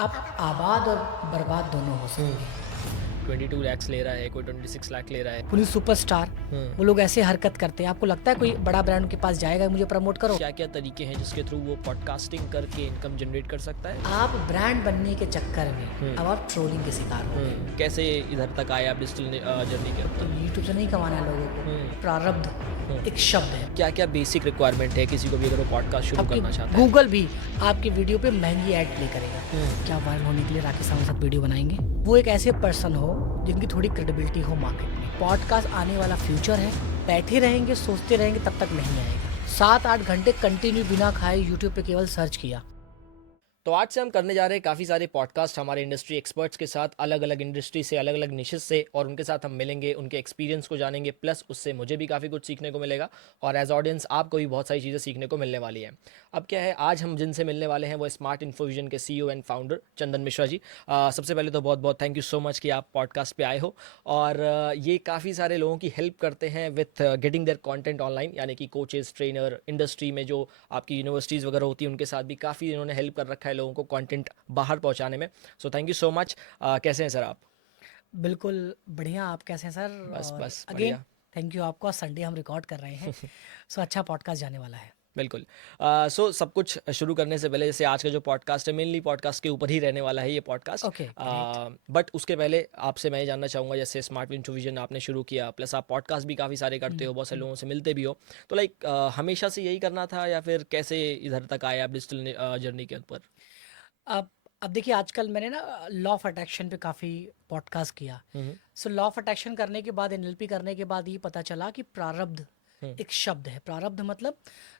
आप आबाद और बर्बाद दोनों हो सकते हैं। 22 lakhs ले रहा है, कोई 26 लाख ले रहा है। पुलिस सुपरस्टार, वो लोग ऐसे हरकत करते हैं। आपको लगता है कोई बड़ा ब्रांड उनके पास जाएगा मुझे प्रमोट करो? क्या क्या तरीके हैं जिसके थ्रू वो पॉडकास्टिंग करके इनकम जनरेट कर सकता है? आप ब्रांड बनने के चक्कर में अब आप ट्रोलिंग के शिकार हो गए। कैसे इधर तक आए आप डिजिटल जर्नी के तो ऊपर? यूट्यूब से नहीं कमाना है लोगों को। प्रारब्ध एक शब्द है। क्या क्या बेसिक रिक्वायरमेंट है किसी को भी अगर वो पॉडकास्ट शुरू आपकी करना चाहता है? गूगल भी आपकी वीडियो पे महंगी ऐड प्ले करेगा। क्या वायरल होने के लिए राकेश सावंत साथ वीडियो बनाएंगे? वो एक ऐसे पर्सन हो जिनकी थोड़ी क्रेडिबिलिटी हो मार्केट में। पॉडकास्ट आने वाला फ्यूचर है। बैठे रहेंगे सोचते रहेंगे तब तक नहीं आएगा। 7-8 घंटे कंटिन्यू बिना खाए यूट्यूब पे केवल सर्च किया। तो आज से हम करने जा रहे हैं काफ़ी सारे पॉडकास्ट हमारे इंडस्ट्री एक्सपर्ट्स के साथ, अलग अलग इंडस्ट्री से, अलग अलग निशेस से, और उनके साथ हम मिलेंगे, उनके एक्सपीरियंस को जानेंगे, प्लस उससे मुझे भी काफ़ी कुछ सीखने को मिलेगा और एज ऑडियंस आपको भी बहुत सारी चीज़ें सीखने को मिलने वाली हैं। अब क्या है, आज हम जिनसे मिलने वाले हैं वो स्मार्ट इन्फोविजन के CEO एंड फाउंडर चंदन मिश्रा जी। सबसे पहले तो बहुत बहुत थैंक यू सो मच कि आप पॉडकास्ट पे आए हो। और ये काफ़ी सारे लोगों की हेल्प करते हैं with getting their content online, यानी कि कोचेस, ट्रेनर, इंडस्ट्री में जो आपकी यूनिवर्सिटीज़ वगैरह होती हैं उनके साथ भी काफ़ी इन्होंने हेल्प कर रखा है लोगों को कंटेंट बाहर पहुंचाने में। So thank you so much. कैसे हैं सर आप? बिल्कुल बढ़िया। आप कैसे हैं सर? बस और बस अगेन बढ़िया। थैंक यू आपको। संडे हम रिकॉर्ड कर रहे हैं। सो अच्छा पॉडकास्ट जाने वाला है। बिल्कुल। सो सब कुछ शुरू करने से पहले, जैसे आज का जो पॉडकास्ट है मेनली पॉडकास्ट के ऊपर ही रहने वाला है ये पॉडकास्ट। Okay great. बट उसके पहले आपसे मैं ये जानना चाहूँगा, जैसे स्मार्ट इंटरविजन आपने शुरू किया, प्लस आप पॉडकास्ट भी काफ़ी सारे करते हो, बहुत से लोगों से मिलते भी हो, तो लाइक हमेशा से यही करना था या फिर कैसे इधर तक आए आप डिजिटल जर्नी के ऊपर? अब अब देखिए आजकल मैंने ना लॉ ऑफ अट्रैक्शन पे काफ़ी पॉडकास्ट किया। हम्म। सो लॉ ऑफ अट्रैक्शन करने के बाद एनएलपी करने के बाद ये पता चला कि प्रारब्ध हम्म। एक शब्द है। प्रारब्ध मतलब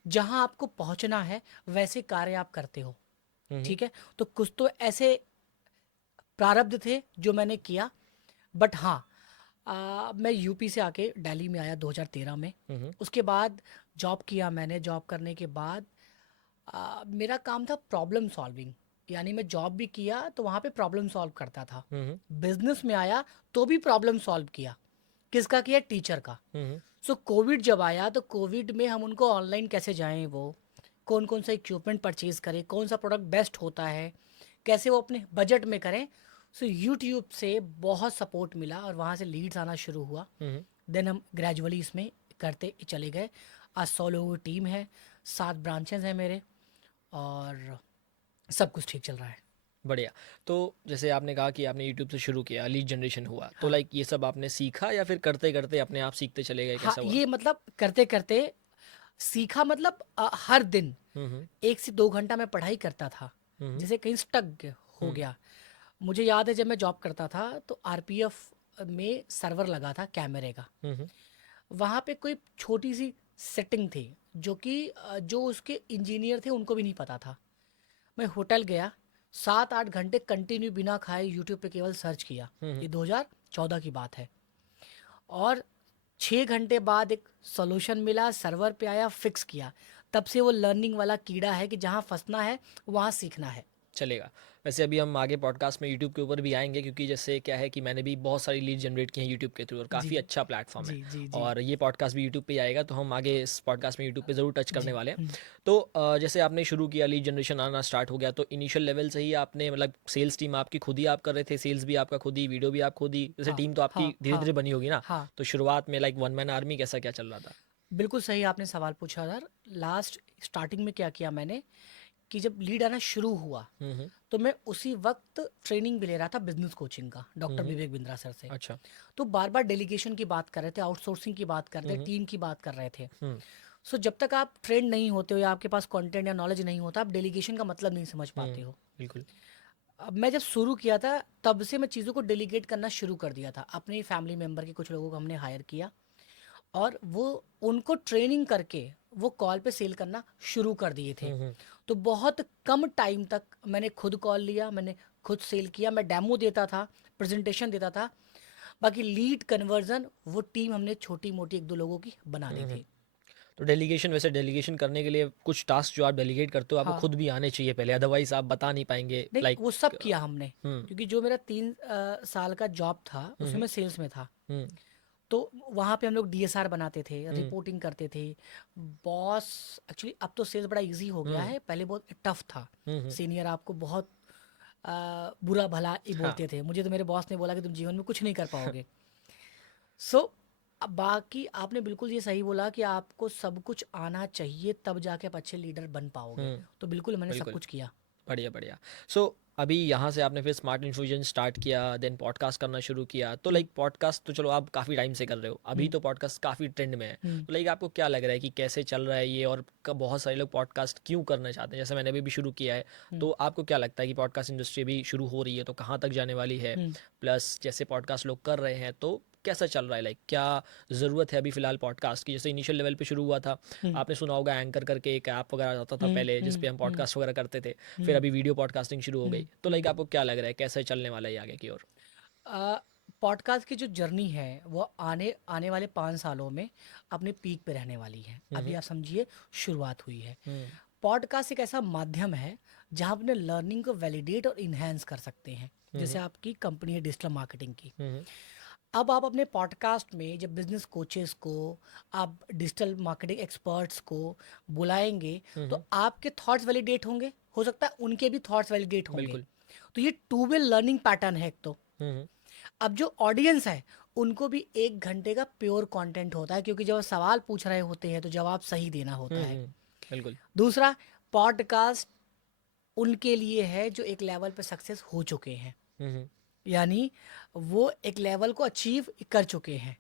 जहां आपको पहुंचना है वैसे कार्य आप करते हो। हम्म। ठीक है। तो कुछ तो ऐसे प्रारब्ध थे जो मैंने किया। बट हाँ, मैं यूपी से आके दिल्ली में आया 2013 में। हम्म। उसके बाद जॉब किया मैंने। जॉब करने के बाद मेरा काम था प्रॉब्लम सॉल्विंग। यानी मैं जॉब भी किया तो वहाँ पे प्रॉब्लम सॉल्व करता था। हम्म। बिजनेस में आया तो भी प्रॉब्लम सॉल्व किया। किसका किया? टीचर का। हम्म। सो कोविड जब आया तो कोविड में हम उनको ऑनलाइन कैसे जाएं, वो कौन कौन सा इक्विपमेंट परचेज करें, कौन सा प्रोडक्ट बेस्ट होता है, कैसे वो अपने बजट में करें। सो यूट्यूब से बहुत सपोर्ट मिला और वहाँ से लीड्स आना शुरू हुआ। हम्म। देन हम ग्रेजुअली इसमें करते चले गए। आज 100 लोगों की टीम है, 7 ब्रांचेस हैं मेरे, और सब कुछ ठीक चल रहा है। बढ़िया। तो जैसे आपने कहा कि आपने यूट्यूब से शुरू किया, लीड जनरेशन हुआ, तो हाँ लाइक ये सब आपने सीखा या फिर करते करते अपने आप सीखते चले गए, हाँ, कैसा हुआ? ये मतलब करते करते सीखा। मतलब हर दिन हम्म। 1 से 2 घंटा मैं पढ़ाई करता था। हम्म। जैसे कहीं स्टक हो हम्म। गया। मुझे याद है जब मैं जॉब करता था तो आरपीएफ में सर्वर लगा था कैमरे का। हम्म। वहाँ पे कोई छोटी सी सेटिंग थी जो कि जो उसके इंजीनियर थे उनको भी नहीं पता था। मैं होटल गया, 7-8 घंटे कंटिन्यू बिना खाए यूट्यूब पे केवल सर्च किया। हम्म। ये 2014 की बात है। और 6 घंटे बाद एक सॉल्यूशन मिला, सर्वर पे आया, फिक्स किया। तब से वो लर्निंग वाला कीड़ा है कि जहाँ फंसना है वहाँ सीखना है। चलेगा। वैसे अभी हम आगे पॉडकास्ट में यूट्यूब के ऊपर भी आएंगे, क्योंकि जैसे क्या है कि मैंने भी बहुत सारी लीड जनरेट की हैं यूट्यूब के थ्रू और जी काफ़ी अच्छा प्लेटफॉर्म है। जी जी जी और ये पॉडकास्ट भी यूट्यूब पे ही आएगा, तो हम आगे इस पॉडकास्ट में यूट्यूब पे ज़रूर टच करने जी। वाले हैं। तो जैसे आपने शुरू किया, लीड जनरेशन आना स्टार्ट हो गया, तो इनिशियल लेवल से ही आपने मतलब सेल्स टीम आपकी खुद ही आप कर रहे थे, सेल्स भी आपका खुद ही, वीडियो भी आप खुद ही, जैसे हाँ टीम तो हाँ आपकी धीरे हाँ धीरे बनी होगी ना? हाँ। तो शुरुआत में लाइक वन मैन आर्मी कैसा क्या चल रहा था? बिल्कुल सही आपने सवाल पूछा सर। लास्ट स्टार्टिंग में क्या किया मैंने कि जब लीड आना शुरू हुआ हम्म। तो मैं उसी वक्त ट्रेनिंग भी ले रहा था बिजनेस कोचिंग का, डॉक्टर हम्म। विवेक बिंद्रा सर से। अच्छा। तो बार बार डेलीगेशन की बात कर रहे थे, आउटसोर्सिंग की बात कर रहे थे, हम्म। टीम की बात कर रहे थे। हम्म। सो जब तक आप ट्रेंड नहीं होते हो या आपके पास कंटेंट या नॉलेज नहीं होता, आप डेलीगेशन का मतलब नहीं समझ पाते हो। बिल्कुल। अब मैं जब शुरू किया था तब से मैं चीज़ों को डेलीगेट करना शुरू कर दिया था। अपने फैमिली मेम्बर के कुछ लोगों को हमने हायर किया और वो उनको ट्रेनिंग करके वो कॉल पे सेल करना शुरू कर दिए थे। हम्म। तो बहुत कम टाइम तक मैंने खुद कॉल लिया, मैंने खुद सेल किया, मैं डेमो देता था, प्रेजेंटेशन देता था। बाकी लीड कन्वर्जन वो टीम हमने छोटी मोटी 1-2 लोगों की बना ली हम्म। थी। तो डेलीगेशन, वैसे डेलीगेशन करने के लिए कुछ टास्क जो आप डेलीगेट करते हो आपको हाँ, खुद भी आने चाहिए पहले, अदरवाइज आप बता नहीं पाएंगे नहीं लाइक। वो सब किया हमने। हम्म। क्योंकि जो मेरा 3 साल का जॉब था उसमें हम्म। मैं सेल्स में था। हम्म। तो वहाँ पे हम लोग डीएसआर बनाते थे, हम्म। रिपोर्टिंग करते थे। बॉस, एक्चुअली अब तो सेल्स बड़ा इजी हो गया हम्म। है, पहले बहुत टफ था। हम्म। सीनियर आपको बहुत बुरा भला ही हाँ बोलते थे। मुझे तो मेरे बॉस ने बोला कि तुम जीवन में कुछ नहीं कर पाओगे। सो अब बाकी आपने बिल्कुल ये सही बोला कि आपको सब कुछ आना चाहिए, तब जाके आप अच्छे लीडर बन पाओगे। हम्म तो बिल्कुल मैंने सब बिल्कुल कुछ किया। बढ़िया बढ़िया। सो अभी यहाँ से आपने फिर स्मार्ट इन्फ्यूजन स्टार्ट किया, देन पॉडकास्ट करना शुरू किया। तो हम्म, लाइक पॉडकास्ट तो चलो आप काफ़ी टाइम से कर रहे हो, अभी हम्म, तो पॉडकास्ट काफ़ी ट्रेंड में है। हम्म, तो लाइक आपको क्या लग रहा है कि कैसे चल रहा है ये, और बहुत सारे लोग पॉडकास्ट क्यों करना चाहते हैं, जैसे मैंने अभी भी शुरू किया है। हम्म, तो आपको क्या लगता है कि पॉडकास्ट इंडस्ट्री अभी शुरू हो रही है तो कहाँ तक जाने वाली है? हम्म, प्लस जैसे पॉडकास्ट लोग कर रहे हैं तो कैसा चल रहा है, लाइक क्या ज़रूरत है अभी फ़िलहाल पॉडकास्ट की? जैसे इनिशियल लेवल पे शुरू हुआ था, हम्म, आपने सुना होगा एंकर करके एक ऐप वगैरह आता था हम्म, पहले, जिस हम्म, पे हम हम्म, पॉडकास्ट वगैरह करते थे। फिर हम्म, अभी वीडियो पॉडकास्टिंग शुरू हो गई। तो लाइक हम्म। आपको क्या लग रहा है कैसे चलने वाला है ये आगे की ओर? पॉडकास्ट की जो जर्नी है वो आने आने वाले 5 सालों में अपने पीक पे रहने वाली है। अभी हम्म आप समझिए शुरुआत हुई है। हम्म पॉडकास्ट एक ऐसा माध्यम है जहाँ अपने लर्निंग को वैलिडेट और इन्हेंस कर सकते हैं। जैसे हम्म आपकी कंपनी है डिजिटल मार्केटिंग की। हम्म अब आप अपने पॉडकास्ट में जब बिजनेस कोचेस को, आप डिजिटल मार्केटिंग एक्सपर्ट्स को बुलाएंगे हम्म तो आपके थॉट्स वैलिडेट होंगे, हो सकता है उनके भी थॉट्स वैलिडेट होंगे। बिल्कुल। तो ये टू वे लर्निंग पैटर्न है एक तो। हम्म अब जो ऑडियंस है उनको भी 1 घंटे का प्योर कंटेंट होता है, क्योंकि जब वो सवाल पूछ रहे होते हैं तो जवाब सही देना होता है। बिल्कुल। दूसरा, पॉडकास्ट उनके लिए है जो एक लेवल पे सक्सेस हो चुके हैं, हम्म यानी वो एक लेवल को अचीव कर चुके हैं।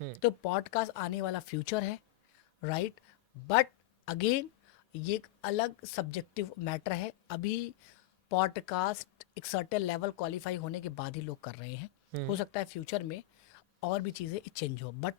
हम्म तो पॉडकास्ट आने वाला फ्यूचर है, राइट। बट अगेन ये एक अलग सब्जेक्टिव मैटर है। अभी पॉडकास्ट एक सर्टेन लेवल क्वालिफाई होने के बाद ही लोग कर रहे हैं। हो हम्म सकता है फ्यूचर में और भी चीज़ें चेंज हो, बट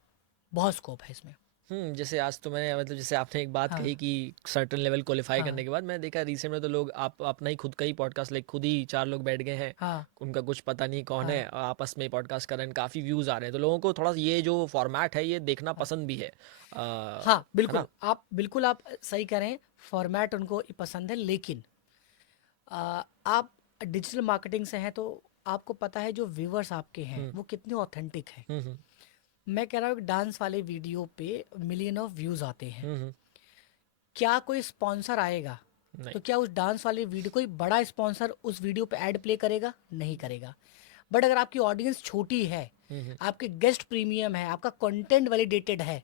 बहुत स्कोप है इसमें। जैसे आज तो मैंने मतलब जैसे आपने एक बात हाँ, कही कि सर्टेन लेवल क्वालिफाई हाँ, करने के बाद मैंने देखा रिसेंट में तो लोग आप अपना ही खुद का ही पॉडकास्ट, लाइक खुद ही 4 लोग बैठ गए हैं, हाँ, उनका कुछ पता नहीं कौन है, हाँ, और आपस में पॉडकास्ट कर रहे हैं, काफ़ी व्यूज़ आ रहे हैं। तो लोगों को थोड़ा ये जो फॉर्मेट है ये देखना हाँ, पसंद भी है, हाँ, है ना? बिल्कुल आप सही कह रहे हैं। फॉर्मेट उनको पसंद है, लेकिन आप डिजिटल मार्केटिंग से हैं तो आपको पता है जो व्यूअर्स आपके हैं हम्म वो कितने ऑथेंटिक हैं। हम्म मैं कह रहा हूँ डांस वाले वीडियो पे मिलियन ऑफ व्यूज आते हैं। हम्म क्या कोई स्पॉन्सर आएगा नहीं। तो क्या उस डांस वाले वीडियो, कोई बड़ा स्पॉन्सर उस वीडियो पे ऐड प्ले करेगा? नहीं करेगा। बट अगर आपकी ऑडियंस छोटी है, हम्म आपके गेस्ट प्रीमियम है, आपका कंटेंट वैलिडेटेड है,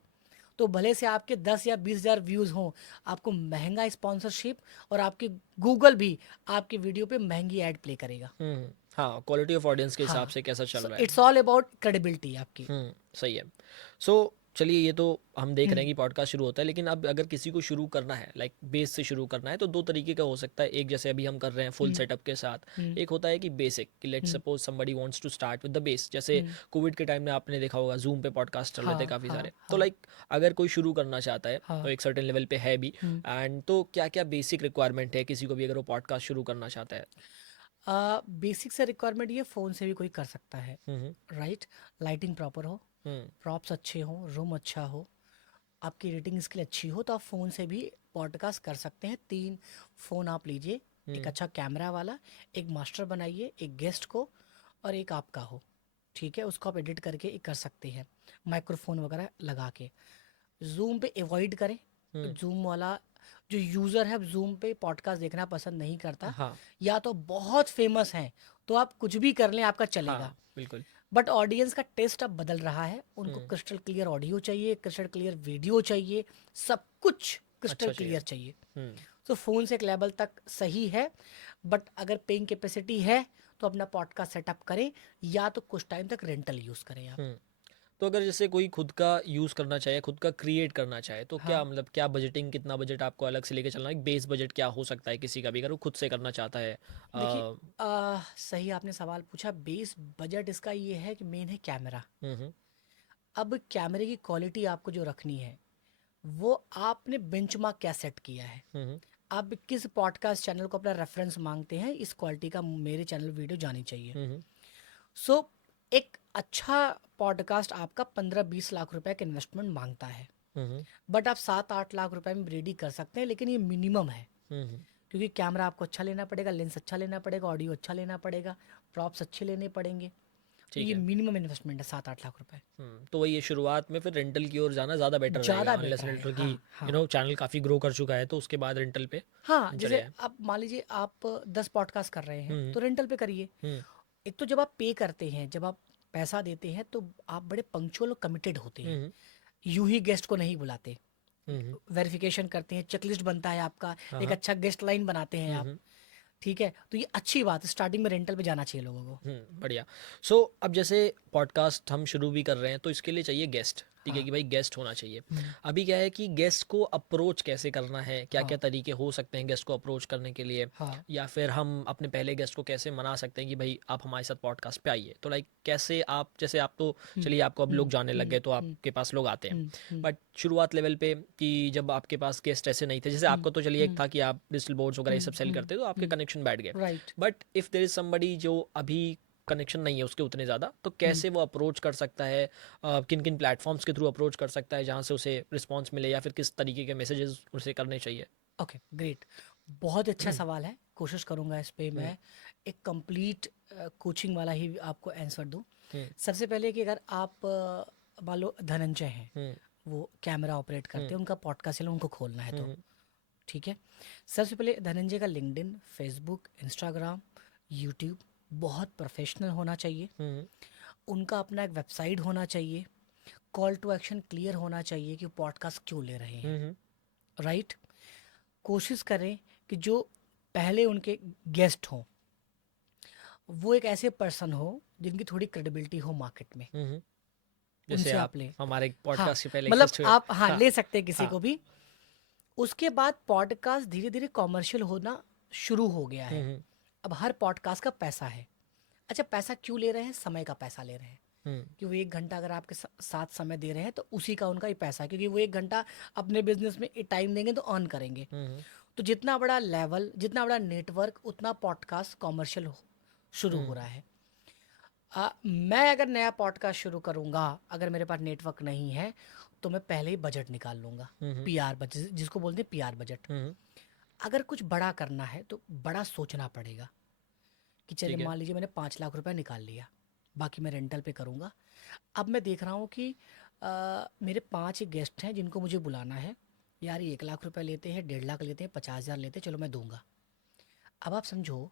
तो भले से आपके 10 या 20 हज़ार व्यूज़ हों, आपको महंगा स्पॉन्सरशिप और आपके गूगल भी आपके वीडियो पे महंगी ऐड प्ले करेगा। हाँ, क्वालिटी ऑफ ऑडियंस के हिसाब हाँ, से कैसा चल सो रहा है। इट्स ऑल अबाउट क्रेडिबिलिटी आपकी। सही है। सो चलिए, ये तो हम देख रहे हम्म, हैं कि पॉडकास्ट शुरू होता है, लेकिन अब अगर किसी को शुरू करना है, लाइक बेस से शुरू करना है, तो दो तरीके का हो सकता है। एक जैसे अभी हम कर रहे हैं फुल हम्म, सेटअप के साथ। हम्म, एक होता है कि बेसिक, कि let's hmm, suppose somebody wants to start with the base, जैसे हम्म, कोविड के टाइम में आपने देखा होगा जूम पे पॉडकास्ट चल रहे थे हाँ, काफ़ी हाँ, सारे। तो हाँ, लाइक अगर कोई शुरू करना चाहता है तो हाँ, एक सर्टेन लेवल पे है भी, हम्म। एंड तो क्या क्या बेसिक रिक्वायरमेंट है किसी को भी अगर वो पॉडकास्ट शुरू करना चाहता है? बेसिक से रिक्वायरमेंट ये फ़ोन से भी कोई कर सकता है, हम्म राइट। लाइटिंग प्रॉपर हो, हम्म प्रॉप्स अच्छे हों, रूम अच्छा हो, आपकी रेटिंग स्किल अच्छी हो, तो आप फ़ोन से भी पॉडकास्ट कर सकते हैं। 3 फ़ोन आप लीजिए, एक हम्म अच्छा कैमरा वाला, एक मास्टर बनाइए, एक गेस्ट को और एक आपका हो, ठीक है। उसको आप एडिट करके कर सकते हैं, माइक्रोफोन वगैरह लगा के। जूम पे अवॉइड करें। हम्म जूम वाला जो यूज़र है जूम पे पॉडकास्ट देखना पसंद नहीं करता। हाँ या तो बहुत फेमस हैं तो आप कुछ भी कर लें, आपका हाँ चलेगा। बिल्कुल। बट ऑडियंस का टेस्ट अब बदल रहा है, उनको हम्म क्रिस्टल क्लियर ऑडियो चाहिए, क्रिस्टल क्लियर वीडियो चाहिए, सब कुछ क्रिस्टल अच्छा चाहिए। क्लियर चाहिए। हम्म तो फ़ोन से एक लेवल तक सही है, बट अगर पेइंग कैपेसिटी है तो अपना पॉडकास्ट सेटअप करें, या तो कुछ टाइम तक रेंटल यूज़ करें आप। हम्म तो अगर जैसे कोई खुद का यूज़ करना चाहे, खुद का क्रिएट करना चाहे, तो क्या हाँ, मतलब क्या बजटिंग, कितना बजट आपको अलग से लेके चलना है? एक बेस बजट क्या हो सकता है किसी का भी अगर वो खुद से करना चाहता है? देखिए, सही आपने सवाल पूछा। बेस बजट इसका ये है कि मेन है कैमरा। हम्म अब कैमरे की क्वालिटी आपको जो रखनी है वो आपने बेंचमार्क क्या सेट किया है। हम्म आप किस पॉडकास्ट चैनल को अपना रेफरेंस मांगते हैं, इस क्वालिटी का मेरे चैनल वीडियो जानी चाहिए। हम्म सो एक अच्छा पॉडकास्ट आपका 15-20 लाख रुपए का इन्वेस्टमेंट मांगता है। हम्म बट आप 7-8 लाख रुपए में रेडी कर सकते हैं, लेकिन ये मिनिमम है। हम्म क्योंकि कैमरा आपको अच्छा लेना पड़ेगा, लेंस अच्छा लेना पड़ेगा, ऑडियो अच्छा लेना पड़ेगा, प्रॉप्स अच्छे लेने पड़ेंगे। तो ठीक ये है। मिनिमम इन्वेस्टमेंट है 7-8 लाख रुपए। तो वही है, शुरुआत में फिर रेंटल की ओर जाना ज़्यादा बेटर रहेगा, ज़्यादा अनलेस बेटर है, रेंटल की हाँ हाँ। चैनल काफ़ी ग्रो कर चुका है तो उसके बाद रेंटल पे हाँ, हम चले जैसे जाएं। आप मान लीजिए आप 10 पॉडकास्ट कर रहे हैं हम्म तो रेंटल पे करिए। हम्म एक तो जब आप पे करते हैं, जब आप पैसा देते हैं तो आप बड़े पंक्चुअल और कमिटेड होते हैं। हम्म यूं ही गेस्ट को नहीं बुलाते, हम्म वेरिफिकेशन करते हैं, चेकलिस्ट बनता है आपका, हाँ एक हाँ अच्छा गेस्ट लाइन बनाते हैं आप। हम्म ठीक है, तो ये अच्छी बात है, स्टार्टिंग में रेंटल पे जाना चाहिए लोगों को। बढ़िया। सो अब जैसे पॉडकास्ट हम शुरू भी कर रहे हैं तो इसके लिए चाहिए गेस्ट, ठीक है हाँ। कि भाई गेस्ट होना चाहिए। हम्म, अभी क्या है कि गेस्ट को अप्रोच कैसे करना है, क्या क्या हाँ तरीके हो सकते हैं गेस्ट को अप्रोच करने के लिए, हाँ। या फिर हम अपने पहले गेस्ट को कैसे मना सकते हैं कि भाई आप हमारे साथ पॉडकास्ट पे आइए। तो लाइक कैसे आप, जैसे आप तो हम्म, चलिए आपको अब लोग हम्म, जाने लग हम्म, गए तो हम्म, आपके पास लोग आते हैं, हम्म, बट शुरुआत लेवल पे कि जब आपके पास गेस्ट ऐसे नहीं थे, जैसे हम्म, आपको तो चलिए एक हम्म, था कि आप डिजिटल बोर्ड्स वगैरह ये सब सेल करते तो आपके कनेक्शन बैठ गए, right. But if there is somebody जो अभी कनेक्शन नहीं है उसके उतने ज़्यादा, तो कैसे वो अप्रोच कर सकता है, किन किन प्लेटफॉर्म्स के थ्रू अप्रोच कर सकता है जहाँ से उसे रिस्पॉन्स मिले, या फिर किस तरीके के मैसेजेस उसे करने चाहिए। Okay, great. बहुत अच्छा सवाल है, कोशिश करूंगा इस पे हम्म मैं एक कंप्लीट कोचिंग वाला ही आपको आंसर दूं। हम्म सबसे पहले कि अगर आप मान लो धनंजय हैं, हम्म वो कैमरा ऑपरेट करते हम्म हैं, उनका पॉडकास्ट है, उनको खोलना है तो हम्म ठीक है। सबसे पहले धनंजय का लिंक्डइन, फेसबुक, इंस्टाग्राम, यूट्यूब बहुत प्रोफेशनल होना चाहिए। हम्म उनका अपना एक वेबसाइट होना चाहिए, कॉल टू एक्शन क्लियर होना चाहिए कि पॉडकास्ट क्यों ले रहे हैं, हम्म राइट। कोशिश करें कि जो पहले उनके गेस्ट हों वो एक ऐसे पर्सन हो जिनकी थोड़ी क्रेडिबिलिटी हो मार्केट में, हम्म जैसे उनसे आप आप लें। हमारे हाँ, पॉडकास्ट के पहले मतलब गेस्ट हुए। आप हाँ हाँ ले सकते हैं किसी हाँ को भी। उसके बाद पॉडकास्ट धीरे धीरे कॉमर्शियल होना शुरू हो गया है। हम्म अब हर पॉडकास्ट का पैसा है। अच्छा, पैसा क्यों ले रहे हैं? समय का पैसा ले रहे हैं हम्म कि वो 1 घंटा अगर आपके साथ समय दे रहे हैं तो उसी का उनका ही पैसा है, क्योंकि वो 1 घंटा अपने बिजनेस में टाइम देंगे तो अर्न करेंगे। हम्म तो जितना बड़ा लेवल, जितना बड़ा नेटवर्क, उतना पॉडकास्ट कॉमर्शियल शुरू हो रहा है। मैं अगर नया पॉडकास्ट शुरू करूंगा, अगर मेरे पास नेटवर्क नहीं है तो मैं पहले ही बजट निकाल लूंगा। हम्म पीआर बजट, जिसको बोलते हैं पीआर बजट। हम्म अगर कुछ बड़ा करना है तो बड़ा सोचना पड़ेगा कि चलिए ठीक है। मान लीजिए मैंने 5 लाख रुपए निकाल लिया, बाकी मैं रेंटल पे करूंगा। अब मैं देख रहा हूँ कि मेरे 5 गेस्ट हैं जिनको मुझे बुलाना है। यार ये 1 लाख रुपए लेते हैं, 1.5 लाख लेते हैं, 50,000 लेते हैं, चलो मैं दूंगा। अब आप समझो,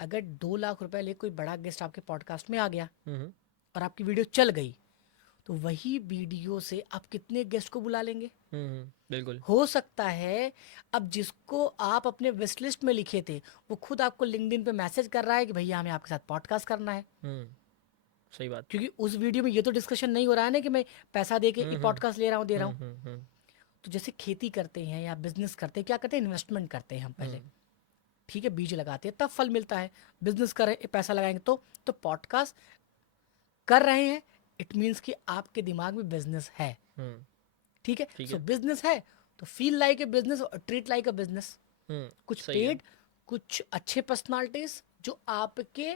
अगर 2 लाख रुपए ले कोई बड़ा गेस्ट आपके पॉडकास्ट में आ गया हम्म और आपकी वीडियो चल गई, तो वही वीडियो से आप कितने गेस्ट को बुला लेंगे? बिल्कुल। हो सकता है अब जिसको आप अपने विश लिस्ट में लिखे थे वो खुद आपको लिंक्डइन पे मैसेज कर रहा है कि भैया हमें आपके साथ पॉडकास्ट करना है। सही बात। क्योंकि उस वीडियो में ये तो डिस्कशन नहीं हो रहा है ना कि मैं पैसा दे के हम्म पॉडकास्ट ले रहा हूँ, दे रहा हूँ। हम्म तो जैसे खेती करते हैं या बिजनेस करते हैं, क्या करते हैं? इन्वेस्टमेंट करते हैं हम पहले, ठीक है, बीज लगाते हैं तब फल मिलता है। बिजनेस करें, पैसा लगाएंगे तो पॉडकास्ट कर रहे हैं, इट मीन्स कि आपके दिमाग में बिजनेस है। हम्म ठीक है, ठीक सो है। बिजनेस है तो फील लाइक ए बिजनेस और ट्रीट लाइक अ बिजनेस। कुछ सही है। पेड, कुछ अच्छे पर्सनालिटीज जो आपके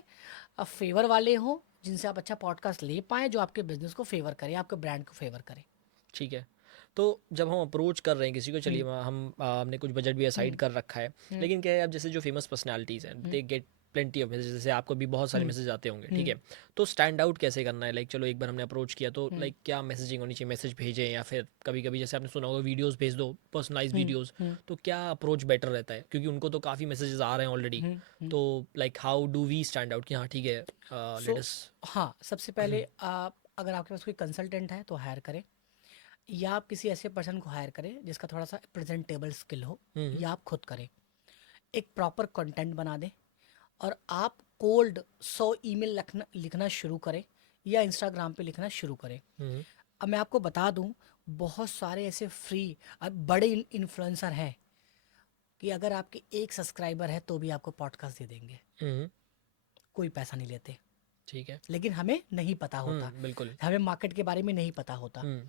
फेवर वाले हों, जिनसे आप अच्छा पॉडकास्ट ले पाएं, जो आपके बिजनेस को फेवर करे, आपके ब्रांड को फेवर करे। ठीक है। तो जब हम अप्रोच कर रहे हैं किसी को, चलिए हमने कुछ बजट भी असाइड हम्म, कर रखा है, हम्म, लेकिन क्या है अब जैसे जो फेमस पर्सनालिटीज़ हैं hmm, they get plenty of message, जैसे आपको भी बहुत सारे हम्म, मैसेज आते होंगे, ठीक हम्म, है। तो स्टैंड आउट कैसे करना है, लाइक चलो एक बार हमने अप्रोच किया तो हम्म, लाइक क्या मैसेजिंग होनी चाहिए, मैसेज भेजें या फिर कभी कभी जैसे आपने सुना होगा वीडियोस भेज दो, पर्सनलाइज हम्म, वीडियोस। हम्म, तो क्या अप्रोच बेटर रहता है, क्योंकि उनको तो काफ़ी मैसेजेस आ रहे हैं ऑलरेडी। हम्म। तो like how do we stand out कि हाँ ठीक है, लेट सो अस। हाँ, सबसे पहले आप अगर आपके पास कोई कंसल्टेंट है तो हायर करें, या आप किसी ऐसे पर्सन को हायर करें जिसका थोड़ा सा प्रेजेंटेबल स्किल हो, या आप खुद करें। एक प्रॉपर कंटेंट बना दें और आप कोल्ड 100 ईमेल लिखना शुरू करें या इंस्टाग्राम पे लिखना शुरू करें। अब मैं आपको बता दूं, बहुत सारे ऐसे फ्री बड़े इन्फ्लुएंसर हैं कि अगर आपके एक सब्सक्राइबर है तो भी आपको पॉडकास्ट दे देंगे, कोई पैसा नहीं लेते। ठीक है। लेकिन हमें नहीं पता होता, बिल्कुल। हमें मार्केट के बारे में नहीं पता होता। हम्म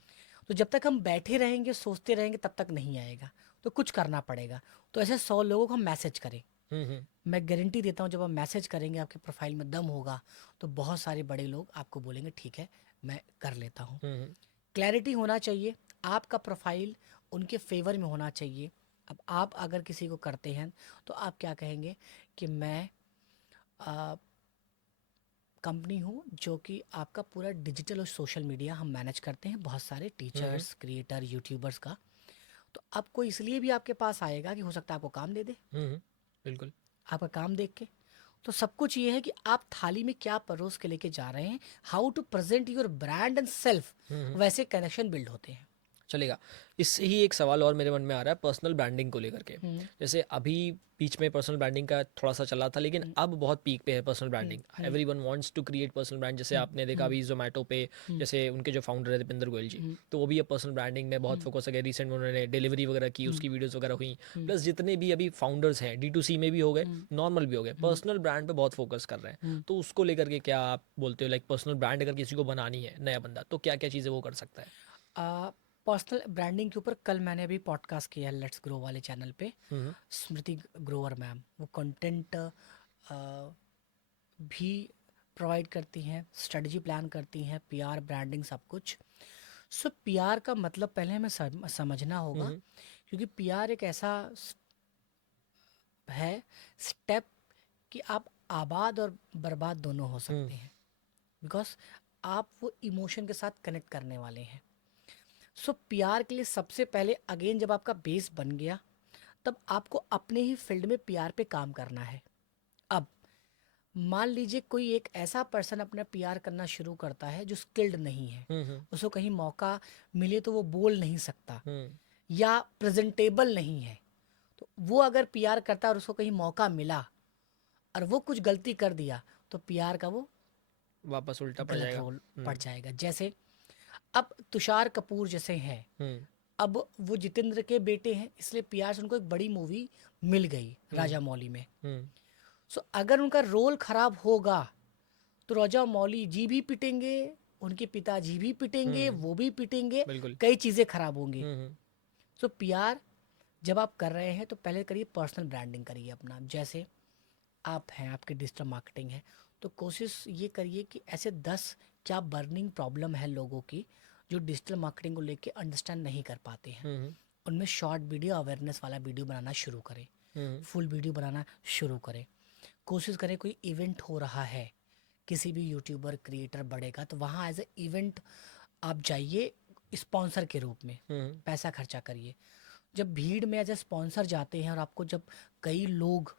तो जब तक हम बैठे रहेंगे, सोचते रहेंगे, तब तक नहीं आएगा। तो कुछ करना पड़ेगा। तो ऐसे 100 लोगों को हम मैसेज करें। हम्म मैं गारंटी देता हूँ जब आप मैसेज करेंगे, आपके प्रोफाइल में दम होगा तो बहुत सारे बड़े लोग आपको बोलेंगे ठीक है मैं कर लेता हूँ। हम्म क्लैरिटी होना चाहिए, आपका प्रोफाइल उनके फेवर में होना चाहिए। अब आप अगर किसी को करते हैं तो आप क्या कहेंगे कि मैं कंपनी हूँ जो कि आपका पूरा डिजिटल और सोशल मीडिया हम मैनेज करते हैं, बहुत सारे टीचर्स, क्रिएटर, यूट्यूबर्स का। तो अब कोई इसलिए भी आपके पास आएगा कि हो सकता है आपको काम दे दे, बिल्कुल। आपका काम देख के। तो सब कुछ ये है कि आप थाली में क्या परोस के लेके जा रहे हैं, how to present your brand and self, वैसे कनेक्शन बिल्ड होते हैं। चलेगा। इससे ही एक सवाल और मेरे मन में आ रहा है पर्सनल ब्रांडिंग को लेकर के। जैसे अभी बीच में पर्सनल ब्रांडिंग का थोड़ा सा चला था, लेकिन अब बहुत पीक पे है personal branding. Everyone wants to create personal brand. जैसे आपने देखा अभी जोमेटो पे, जैसे उनके जो फाउंडर है दीपेंद्र गोयल जी, तो वो भी अब पर्सनल ब्रांडिंग में बहुत फोकस है। रिसेंट में उन्होंने डिलीवरी वगैरह की, उसकी वीडियोस वगैरह हुई। प्लस जितने भी अभी फाउंडर्स हैं D2C में भी हो गए, नॉर्मल भी हो गए, पर्सनल ब्रांड पे बहुत फोकस कर रहे हैं। तो उसको लेकर के क्या आप बोलते हो, लाइक पर्सनल ब्रांड अगर किसी को बनानी है नया बंदा, तो क्या क्या चीज़ें वो कर सकता है? पर्सनल ब्रांडिंग के ऊपर कल मैंने अभी पॉडकास्ट किया है लेट्स ग्रो वाले चैनल पे। स्मृति ग्रोवर मैम, वो कंटेंट भी प्रोवाइड करती हैं, स्ट्रेटजी प्लान करती हैं, पीआर, ब्रांडिंग, सब कुछ। सो पीआर का मतलब पहले हमें समझना होगा, क्योंकि पीआर एक ऐसा है स्टेप कि आप आबाद और बर्बाद दोनों हो सकते हैं, बिकॉज आप वो इमोशन के साथ कनेक्ट करने वाले हैं। सो पीआर के लिए सबसे पहले अगेन जब आपका बेस बन गया, तब आपको अपने ही फील्ड में पीआर पे काम करना है। अब मान लीजिए कोई एक ऐसा पर्सन अपना पीआर करना शुरू करता है जो स्किल्ड नहीं है, उसको कहीं मौका मिले तो वो बोल नहीं सकता या प्रेजेंटेबल नहीं है, तो वो अगर पीआर करता है और उसको कहीं मौका मिला और वो कुछ गलती कर दिया, तो पीआर का वो वापस उल्टा पड़ गलत जाएगा। रोल पड़ जाएगा। जैसे अब तुषार कपूर जैसे हैं, अब वो जितेंद्र के बेटे हैं, इसलिए पीआर से उनको एक बड़ी मूवी मिल गई राजा मौली में। सो अगर उनका रोल खराब होगा तो राजा मौली जी भी पिटेंगे, उनके पिताजी भी पिटेंगे, वो भी पिटेंगे, बिल्कुल। कई चीज़ें खराब होंगी। सो पीआर जब आप कर रहे हैं तो पहले करिए पर्सनल ब्रांडिंग करिए अपना। जैसे आप हैं, आपके डिजिटल मार्केटिंग है, तो कोशिश ये करिए कि ऐसे 10 क्या बर्निंग प्रॉब्लम है लोगों की जो डिजिटल मार्केटिंग को लेके अंडरस्टैंड नहीं कर पाते हैं, उनमें शॉर्ट वीडियो अवेयरनेस वाला वीडियो बनाना शुरू करें, फुल वीडियो बनाना शुरू करें। कोशिश करें कोई इवेंट हो रहा है किसी भी यूट्यूबर क्रिएटर बड़े का, तो वहाँ एज ए इवेंट आप जाइए स्पॉन्सर के रूप में, पैसा खर्चा करिए। जब भीड़ में एज ए स्पॉन्सर जाते हैं और आपको जब कई लोग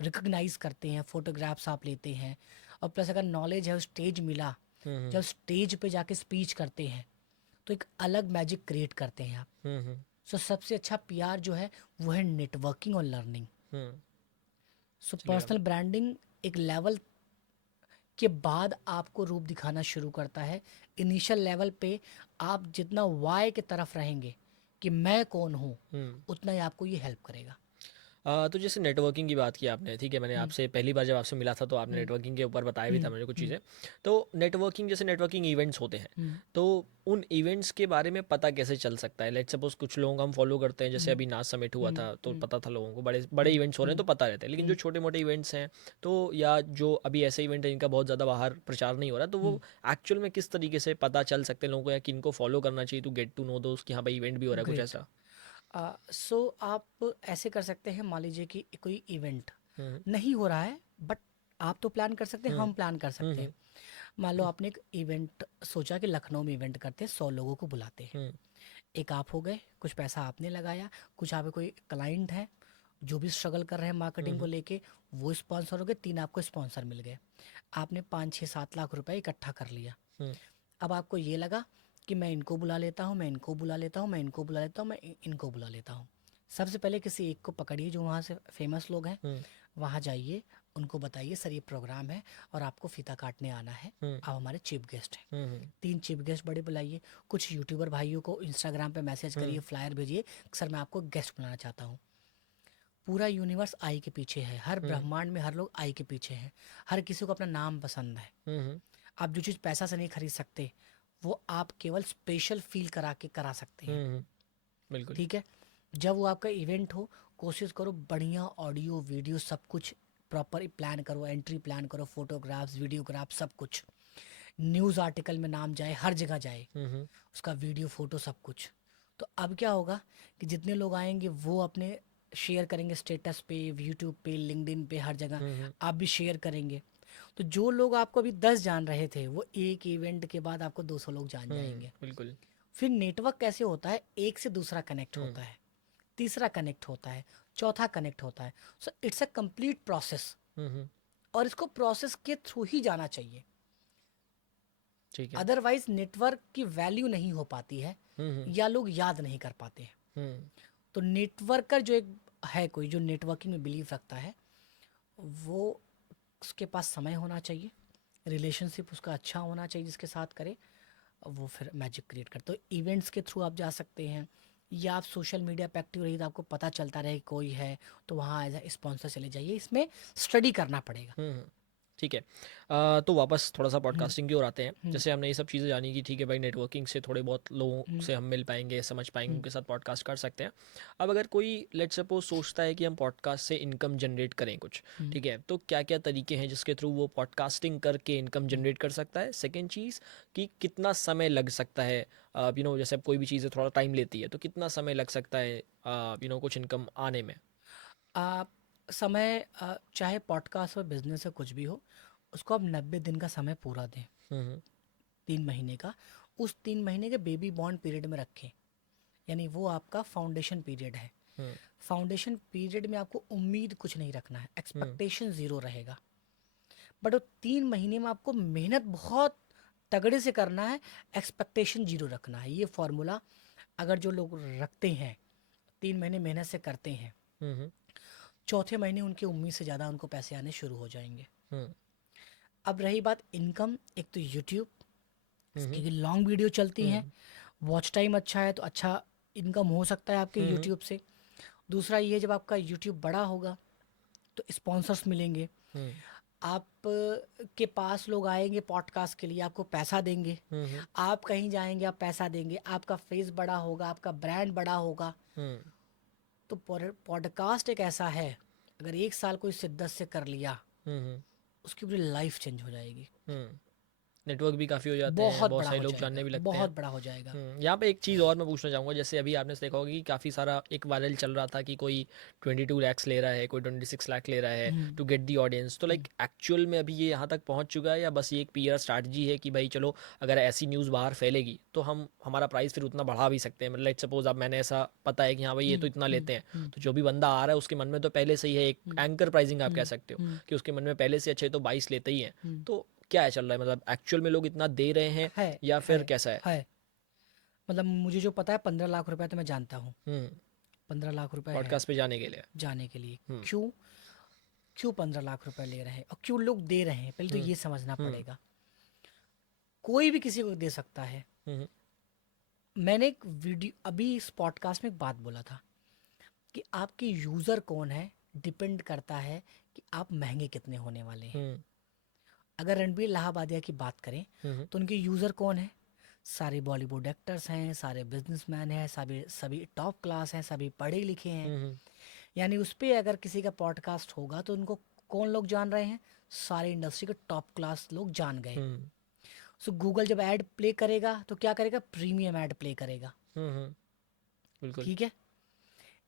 रिकग्नाइज करते हैं, फोटोग्राफ्स आप लेते हैं, और प्लस अगर नॉलेज है, स्टेज मिला, जब स्टेज पे जाके स्पीच करते हैं तो एक अलग मैजिक क्रिएट करते हैं आप। सो सबसे अच्छा पीआर जो है वो है नेटवर्किंग और लर्निंग। सो पर्सनल ब्रांडिंग एक लेवल के बाद आपको रूप दिखाना शुरू करता है। इनिशियल लेवल पे आप जितना वाई के तरफ रहेंगे कि मैं कौन हूँ, उतना ही आपको ये हेल्प करेगा। तो जैसे नेटवर्किंग की बात की आपने, ठीक है, मैंने आपसे पहली बार जब आपसे मिला था तो आपने नेटवर्किंग के ऊपर बताया भी था मुझे कुछ चीज़ें। तो नेटवर्किंग, जैसे नेटवर्किंग इवेंट्स होते हैं, तो उन इवेंट्स के बारे में पता कैसे चल सकता है? लेट्स सपोज कुछ लोगों को हम फॉलो करते हैं, जैसे अभी नाज समिट हुआ था तो पता था लोगों को, बड़े बड़े इवेंट्स हो रहे हैं तो पता रहता है, लेकिन जो छोटे मोटे इवेंट्स हैं, तो या जो अभी ऐसे इवेंट है जिनका बहुत ज़्यादा बाहर प्रचार नहीं हो रहा, तो वो एक्चुअल में किस तरीके से पता चल सकते हैं लोगों को, या किनको फॉलो करना चाहिए टू गेट टू नो दोस्त कि हाँ भाई इवेंट भी हो रहा है कुछ ऐसा? सो आप ऐसे कर सकते हैं, मान लीजिए कि कोई इवेंट नहीं हो रहा है, बट आप तो प्लान कर सकते हैं, हम प्लान कर सकते हैं। मान लो आपने एक इवेंट सोचा कि लखनऊ में इवेंट करते हैं, 100 लोगों को बुलाते हैं। एक आप हो गए, कुछ पैसा आपने लगाया, कुछ आप कोई क्लाइंट है जो भी स्ट्रगल कर रहे हैं मार्केटिंग को लेके, वो स्पॉन्सर हो गए, 3 आपको स्पॉन्सर मिल गए, आपने 5-6-7 लाख रुपए इकट्ठा कर लिया। अब आपको ये लगा कि मैं इनको बुला लेता हूँ, मैं इनको बुला लेता हूँ, मैं इनको बुला लेता हूँ, मैं इनको बुला लेता हूँ। सबसे पहले किसी एक को पकड़िए जो वहाँ से फेमस लोग हैं, वहाँ जाइए, उनको बताइए सर ये प्रोग्राम है और आपको फीता काटने आना है, आप हमारे चीफ गेस्ट हैं। 3 चीफ गेस्ट बड़े बुलाइए। कुछ यूट्यूबर भाइयों को इंस्टाग्राम पे मैसेज करिए, फ्लायर भेजिए, सर मैं आपको गेस्ट बुलाना चाहता हूँ। पूरा यूनिवर्स आई के पीछे है, हर ब्रह्मांड में हर लोग आई के पीछे हैं, हर किसी को अपना नाम पसंद है। आप जो चीज़ पैसा से नहीं खरीद सकते, वो आप केवल स्पेशल फील करा के करा सकते हैं। बिल्कुल। ठीक है, जब वो आपका इवेंट हो, कोशिश करो बढ़िया ऑडियो वीडियो सब कुछ प्रॉपर प्लान करो, एंट्री प्लान करो, फोटोग्राफ्स, वीडियोग्राफ, सब कुछ, न्यूज़ आर्टिकल में नाम जाए, हर जगह जाए, उसका वीडियो फोटो सब कुछ। तो अब क्या होगा कि जितने लोग आएंगे वो अपने शेयर करेंगे स्टेटस पे, यूट्यूब पे, लिंक्डइन पे, हर जगह आप भी शेयर करेंगे। तो जो लोग आपको अभी 10 जान रहे थे वो एक इवेंट के बाद आपको 200 लोग जान जाएंगे। बिल्कुल। फिर नेटवर्क कैसे होता है, एक से दूसरा कनेक्ट हम्म होता है, तीसरा कनेक्ट होता है, चौथा कनेक्ट होता है। So it's a complete process, hmm, और इसको प्रोसेस के थ्रू ही जाना चाहिए। ठीक है। अदरवाइज नेटवर्क की वैल्यू नहीं हो पाती है, हम्म या लोग याद नहीं कर पाते हैं। हम्म तो नेटवर्कर जो एक है, कोई जो नेटवर्किंग में बिलीव रखता है, वो उसके पास समय होना चाहिए, रिलेशनशिप उसका अच्छा होना चाहिए जिसके साथ करे, वो फिर मैजिक क्रिएट करते। तो इवेंट्स के थ्रू आप जा सकते हैं, या आप सोशल मीडिया पे एक्टिव रहिए तो आपको पता चलता रहे कोई है, तो वहाँ एज ए स्पॉन्सर चले जाइए। इसमें स्टडी करना पड़ेगा। ठीक है। तो वापस थोड़ा सा हम्म, पॉडकास्टिंग की ओर आते हैं। हम्म, जैसे हमने ये सब चीज़ें जानी कि ठीक है भाई, नेटवर्किंग से थोड़े बहुत लोगों हम्म, से हम मिल पाएंगे, समझ पाएंगे, हम्म, उनके साथ पॉडकास्ट कर सकते हैं। अब अगर कोई लेट्स सपोज सोचता है कि हम पॉडकास्ट से इनकम जनरेट करें कुछ, हम्म, ठीक है, तो क्या क्या तरीके हैं जिसके थ्रू वो पॉडकास्टिंग करके इनकम हम्म। जनरेट कर सकता है? सेकेंड चीज़ कि कितना समय लग सकता है, जैसे अब कोई भी चीज़ थोड़ा टाइम लेती है, तो कितना समय लग सकता है कुछ इनकम आने में? आप समय, चाहे पॉडकास्ट हो, बिजनेस हो, कुछ भी हो, उसको आप 90 दिन का समय पूरा दें, हम्म 3 महीने का। उस 3 महीने के बेबी बॉन्ड पीरियड में रखें, यानी वो आपका फाउंडेशन पीरियड है। हम्म फाउंडेशन पीरियड में आपको उम्मीद कुछ नहीं रखना है, हम्म एक्सपेक्टेशन ज़ीरो रहेगा। बट वो 3 महीने में आपको मेहनत बहुत तगड़े से करना है, एक्सपेक्टेशन जीरो रखना है। ये फॉर्मूला अगर जो लोग रखते हैं, 3 महीने मेहनत से करते हैं, हम्म चौथे महीने उनकी उम्मीद से ज़्यादा उनको पैसे आने शुरू हो जाएंगे। हम्म अब रही बात इनकम, एक तो यूट्यूब, हम्म क्योंकि लॉन्ग वीडियो चलती हैं, हम्म वॉच टाइम अच्छा है, तो अच्छा इनकम हो सकता है आपके हम्म यूट्यूब से। दूसरा ये, जब आपका यूट्यूब बड़ा होगा तो स्पॉन्सर्स मिलेंगे, हम्म आप के पास लोग आएंगे पॉडकास्ट के लिए, आपको पैसा देंगे। हम्म आप कहीं जाएंगे, आप पैसा देंगे, आपका फेस बड़ा होगा, आपका ब्रांड बड़ा होगा। हम्म तो पॉडकास्ट एक ऐसा है, अगर 1 साल कोई शिद्दत से कर लिया, हम्म उसकी पूरी लाइफ चेंज हो जाएगी। हम्म नेटवर्क भी काफ़ी हो जाते हैं, बहुत बहुत बड़ा सारे हो लोग जानने जाएगा, भी लगते हैं। बहुत बड़ा हो जाएगा। यहाँ पे एक चीज़ और मैं पूछना चाहूँगा, जैसे अभी आपने देखा होगा कि काफ़ी सारा एक वायरल चल रहा था कि कोई 22 लाख ले रहा है, कोई 26 लाख ले रहा है हम्म, टू गेट दी ऑडियंस। तो हम्म, लाइक एक्चुअल में अभी ये यहाँ तक पहुँच चुका है, या बस ये एक पीआर स्ट्रैटेजी है कि भाई चलो अगर ऐसी न्यूज़ बाहर फैलेगी तो हम हमारा प्राइस फिर उतना बढ़ा भी सकते हैं? मतलब लेट्स सपोज अब मैंने ऐसा पता है कि हाँ भाई ये तो हम्म, इतना हम्म, लेते हैं, हम्म, तो जो भी बंदा आ रहा है उसके मन में तो पहले से ही है एक हम्म, एंकर प्राइसिंग आप कह हम्म, सकते हो, हम्म, कि उसके मन में पहले से अच्छे तो 22 लेते ही हैं। हम्म। तो क्या चल रहा है, मतलब एक्चुअल में लोग इतना दे रहे हैं है या है फिर कैसा है? है मतलब मुझे जो पता है, 15 लाख रुपए तो मैं जानता हूँ, हम्म 15 लाख रुपए है पॉडकास्ट पे जाने के लिए। जाने के लिए। हुँ, क्यों? क्यों 15 लाख रुपए ले रहे हैं और क्यों लोग दे रहे हैं, पहले तो हुँ, ये समझना हुँ, पड़ेगा। कोई भी किसी को दे सकता है। हुँ, मैंने एक वीडियो अभी इस पॉडकास्ट में एक बात बोला था कि आपके यूज़र कौन है, डिपेंड करता है कि आप महंगे कितने होने वाले हैं। हुँ, अगर रणबीर इलाहाबादिया की बात करें, हुँ, तो उनके यूज़र कौन है? सारे बॉलीवुड एक्टर्स हैं, सारे बिजनेसमैन हैं, सभी सभी टॉप क्लास हैं, सभी पढ़े लिखे हैं। हुँ, यानी उस पे अगर किसी का पॉडकास्ट होगा तो उनको कौन लोग जान रहे हैं? सारे इंडस्ट्री के टॉप क्लास लोग जान गए। हुँ, सो गूगल जब ऐड प्ले करेगा तो क्या करेगा? प्रीमियम ऐड प्ले करेगा। हुँ, बिल्कुल। ठीक है।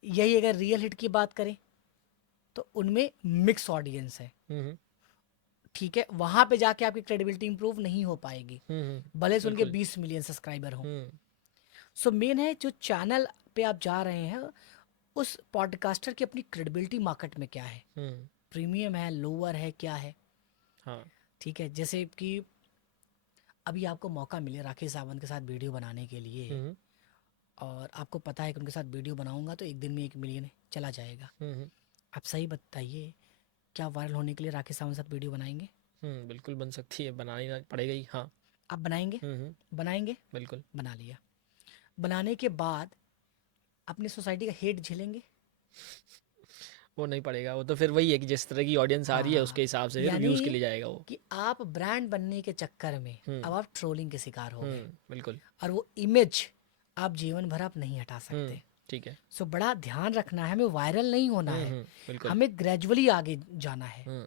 यही अगर रियल हिट की बात करें तो उनमें मिक्स ऑडियंस है। हुँ, ठीक है, वहां पे जाके आपकी क्रेडिबिलिटी इंप्रूव नहीं हो पाएगी, हुँ, भले से उनके बिल्कुल। 20 मिलियन सब्सक्राइबर हो। हुँ, सो मेन है, जो चैनल पे आप जा रहे हैं, उस पॉडकास्टर की अपनी क्रेडिबिलिटी मार्केट में क्या है, हुँ, प्रीमियम है, लोअर है, क्या है। हाँ, ठीक है, जैसे कि अभी आपको मौका मिले राकेश सावंत के साथ वीडियो बनाने के लिए, हुँ, और आपको पता है कि उनके साथ वीडियो बनाऊंगा तो एक दिन में 1 मिलियन चला जाएगा। हुँ, आप सही बताइए, क्या वायरल होने के लिए राकेश सावंत के साथ वीडियो बनाएंगे? बिल्कुल बन सकती है, बनाना पड़ेगा ही, हाँ। आप बनाएंगे? हुँ, बनाएंगे? बिल्कुल। बना लिया। बनाने के बाद अपनी सोसाइटी का हेट झेलेंगे? वो नहीं पड़ेगा, वो तो फिर वही है कि जिस तरह की ऑडियंस आ रही है हाँ, उसके हिसाब से फिर व्यूज़ के यानी लिए जाएगा वो। कि आप ब्रांड बनने के चक्कर में हुँ, अब आप ट्रोलिंग के शिकार हो गए, बिल्कुल। और वो इमेज आप जीवन भर आप नहीं हटा सकते। ठीक है। सो बड़ा ध्यान रखना है, हमें वायरल नहीं होना है, बिल्कुल। हमें ग्रेजुअली आगे जाना है। हुँ,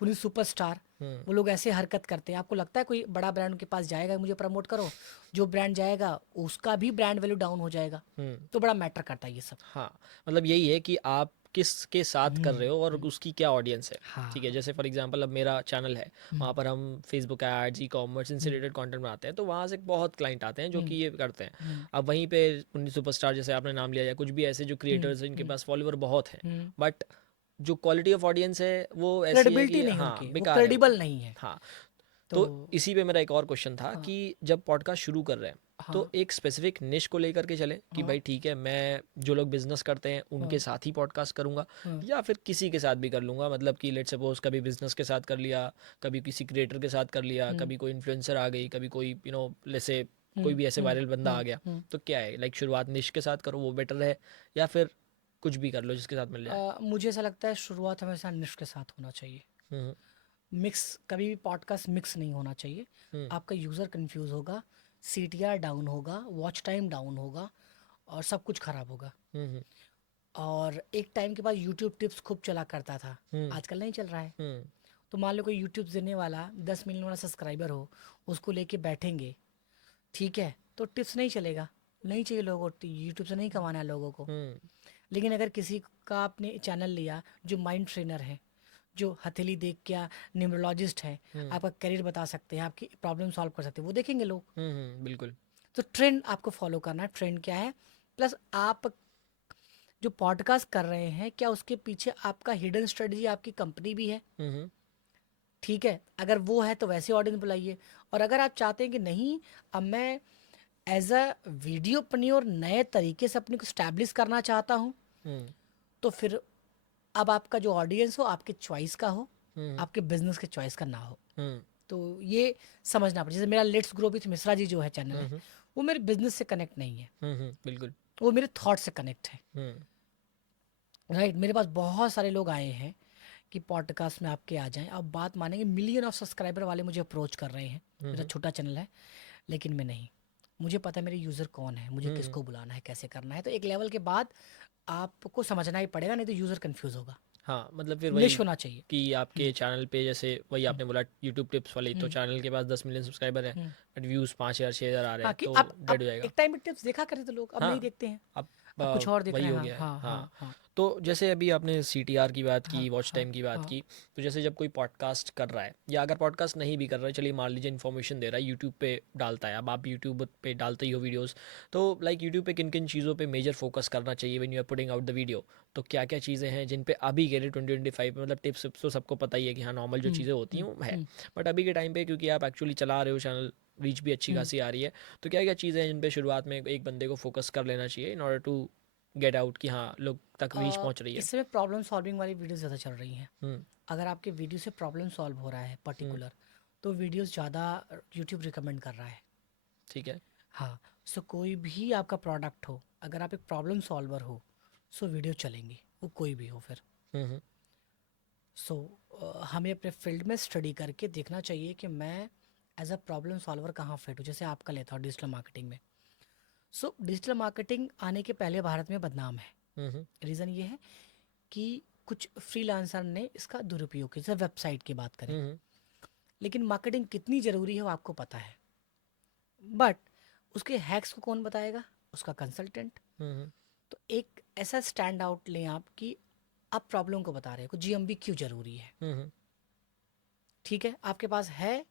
पुलिस सुपरस्टार, हुँ, वो लोग ऐसे हरकत करते हैं, आपको लगता है कोई बड़ा ब्रांड उनके पास जाएगा मुझे प्रमोट करो? जो ब्रांड जाएगा उसका भी ब्रांड वैल्यू डाउन हो जाएगा। हुँ। तो बड़ा मैटर करता है ये सब। हाँ, मतलब यही है कि आप किसके साथ कर रहे हो और उसकी क्या ऑडियंस है। हाँ। ठीक है, जैसे फॉर एग्जांपल अब मेरा चैनल है, वहाँ पर हम फेसबुक एड्स, ई कॉमर्स, इनसे रिलेटेड कंटेंट बनाते हैं, तो वहाँ से बहुत क्लाइंट आते हैं जो कि ये करते हैं। अब वहीं पे उन्नी सुपरस्टार जैसे आपने नाम लिया, या कुछ भी ऐसे जो क्रिएटर्स हैं, इनके पास फॉलोवर बहुत हैं, बट जो क्वालिटी ऑफ ऑडियंस है वो ऐसी है क्रेडिबिलिटी कि नहीं हाँ उनकी, वो बेकार है वो। क्रेडिबल नहीं है। हाँ, तो तो इसी पे मेरा एक और क्वेश्चन था कि जब पॉडकास्ट शुरू कर रहे हैं तो हाँ एक स्पेसिफिक निश को लेकर के चले कि हाँ भाई ठीक है, मैं जो लोग बिजनेस करते हैं उनके साथ ही पॉडकास्ट करूंगा, या फिर किसी के साथ भी कर लूंगा। मतलब कि लेट्स सपोज कभी बिजनेस के साथ कर लिया, कभी किसी क्रिएटर के साथ कर लिया, कभी कोई इन्फ्लुएंसर आ गई, कभी कोई जैसे कोई भी ऐसे वायरल बंदा आ गया, तो क्या है लाइक शुरुआत निश के साथ करो वो बेटर है, या फिर कुछ भी कर लो जिसके साथ मिल जाए? मुझे ऐसा लगता है शुरुआत हमेशा निश के साथ होना चाहिए। हम्म मिक्स कभी भी पॉडकास्ट मिक्स नहीं होना चाहिए। हम्म आपका यूज़र कंफ्यूज होगा, सीटीआर डाउन होगा, वॉच टाइम डाउन होगा और सब कुछ खराब होगा। हम्म और एक टाइम के बाद यूट्यूब टिप्स खूब चला करता था, आजकल नहीं चल रहा है। हम्म तो मान लो कोई यूट्यूब देने वाला 10 मिलियन वाला सब्सक्राइबर हो, उसको लेके बैठेंगे, ठीक है, तो टिप्स नहीं चलेगा। नहीं चाहिए लोगों को, यूट्यूब से नहीं कमाना है लोगों को। हम्म लेकिन अगर किसी का आपने चैनल लिया जो माइंड ट्रेनर है, जो हथेली देख के न्यूमरोलॉजिस्ट है, आपका करियर बता सकते हैं, आपकी प्रॉब्लम सॉल्व कर सकते हैं, वो देखेंगे लोग। बिल्कुल। तो ट्रेंड आपको फॉलो करना है, ट्रेंड क्या है। प्लस आप जो पॉडकास्ट कर रहे हैं, क्या उसके पीछे आपका हिडन स्ट्रेटजी, आपकी कंपनी भी है? हम्म ठीक है, अगर वो है तो वैसे ऑडियंस बुलाइए। और अगर आप चाहते हैं कि नहीं, अब मैं एज अ वीडियोप्रेन्योर नए तरीके से अपने को स्टैब्लिश करना चाहता हूँ, हम्म तो फिर अब आपका जो ऑडियंस हो आपके चॉइस का हो, हम्म आपके बिजनेस के चॉइस का ना हो। हम्म तो ये समझना पड़े। जैसे मेरा लेट्स ग्रो विथ मिश्रा जी जो है चैनल है, हम्म वो मेरे बिजनेस से कनेक्ट नहीं है, बिल्कुल। वो मेरे थॉट से कनेक्ट है। हम्म राइट, मेरे पास बहुत सारे लोग आए हैं कि पॉडकास्ट में आपके आ जाएं। अब बात मानेंगे, मिलियन ऑफ सब्सक्राइबर वाले मुझे अप्रोच कर रहे हैं। मेरा छोटा चैनल है, लेकिन मैं नहीं, मुझे पता है मेरे यूज़र कौन है, मुझे किसको बुलाना है, कैसे करना है। तो एक लेवल के बाद आपको समझना ही पड़ेगा, नहीं तो यूज़र कंफ्यूज होगा। हाँ, मतलब फिर निश वही होना चाहिए। कि आपके चैनल पे जैसे वही आपने बोला यूट्यूब टिप्स वाली, तो हम्म, चैनल के पास 10 मिलियन सब्सक्राइबर है, हम्म। बट व्यूज़ 5,000 6,000 आ रहे हाँ हैं, कि तो आप डेड हो जाएगा। एक टाइम में टिप्स देखा करते थे लोग, अब हाँ, नहीं देखते हैं, अब अब कुछ और देख वही रहे हैं। हो हाँ गया है। हाँ हाँ, हाँ हाँ तो जैसे अभी आपने सीटीआर की बात हाँ की, वॉच हाँ टाइम की बात हाँ की, तो जैसे जब कोई पॉडकास्ट कर रहा है, या अगर पॉडकास्ट नहीं भी कर रहा है, चलिए मान लीजिए इन्फॉर्मेशन दे रहा है, यूट्यूब पे डालता है, अब आप यूट्यूब पे डालते ही हो वीडियोस, तो लाइक यूट्यूब पे किन किन चीज़ों पे मेजर फोकस करना चाहिए when you are putting out the video? तो क्या क्या चीज़ें हैं जिन पे अभी के लिए 2025 में, मतलब टिप्स तो सबको पता ही है कि हाँ नॉर्मल जो चीज़ें होती हैं वो है, बट अभी के टाइम पे क्योंकि आप एक्चुअली चला रहे हो चैनल, रीच भी अच्छी खासी आ रही है, तो क्या क्या चीज़ें हैं जिन पे शुरुआत में एक बंदे को फोकस कर लेना चाहिए in order to get out कि हाँ लोग तक रीच पहुंच रही है? इस समय प्रॉब्लम सॉल्विंग वाली वीडियो ज़्यादा चल रही हैं। हम्म अगर आपके वीडियो से प्रॉब्लम सॉल्व हो रहा है पर्टिकुलर, तो वीडियोस ज़्यादा यूट्यूब रिकमेंड कर रहा है। ठीक है। हाँ, सो कोई भी आपका प्रोडक्ट हो, अगर आप एक प्रॉब्लम सॉल्वर हो, सो वीडियो चलेंगी, वो कोई भी हो फिर। हम्म सो हमें अपने फील्ड में स्टडी करके देखना चाहिए कि मैं एज अ प्रॉब्लम सॉल्वर कहाँ फिट हूँ। जैसे आपका लेता हूँ डिजिटल मार्केटिंग में। सो डिजिटल मार्केटिंग आने के पहले भारत में बदनाम है। हम्म रीज़न ये है कि कुछ फ्रीलांसर ने इसका दुरुपयोग किया। जैसे वेबसाइट की बात करें, हम्म लेकिन मार्केटिंग कितनी ज़रूरी है वो आपको पता है, बट उसके हैक्स को कौन बताएगा? उसका कंसल्टेंट। हम्म तो एक ऐसा स्टैंड आउट लें आप कि आप प्रॉब्लम को बता रहे हो, जीएमबी क्यों ज़रूरी है। हम्म ठीक है, आपके पास है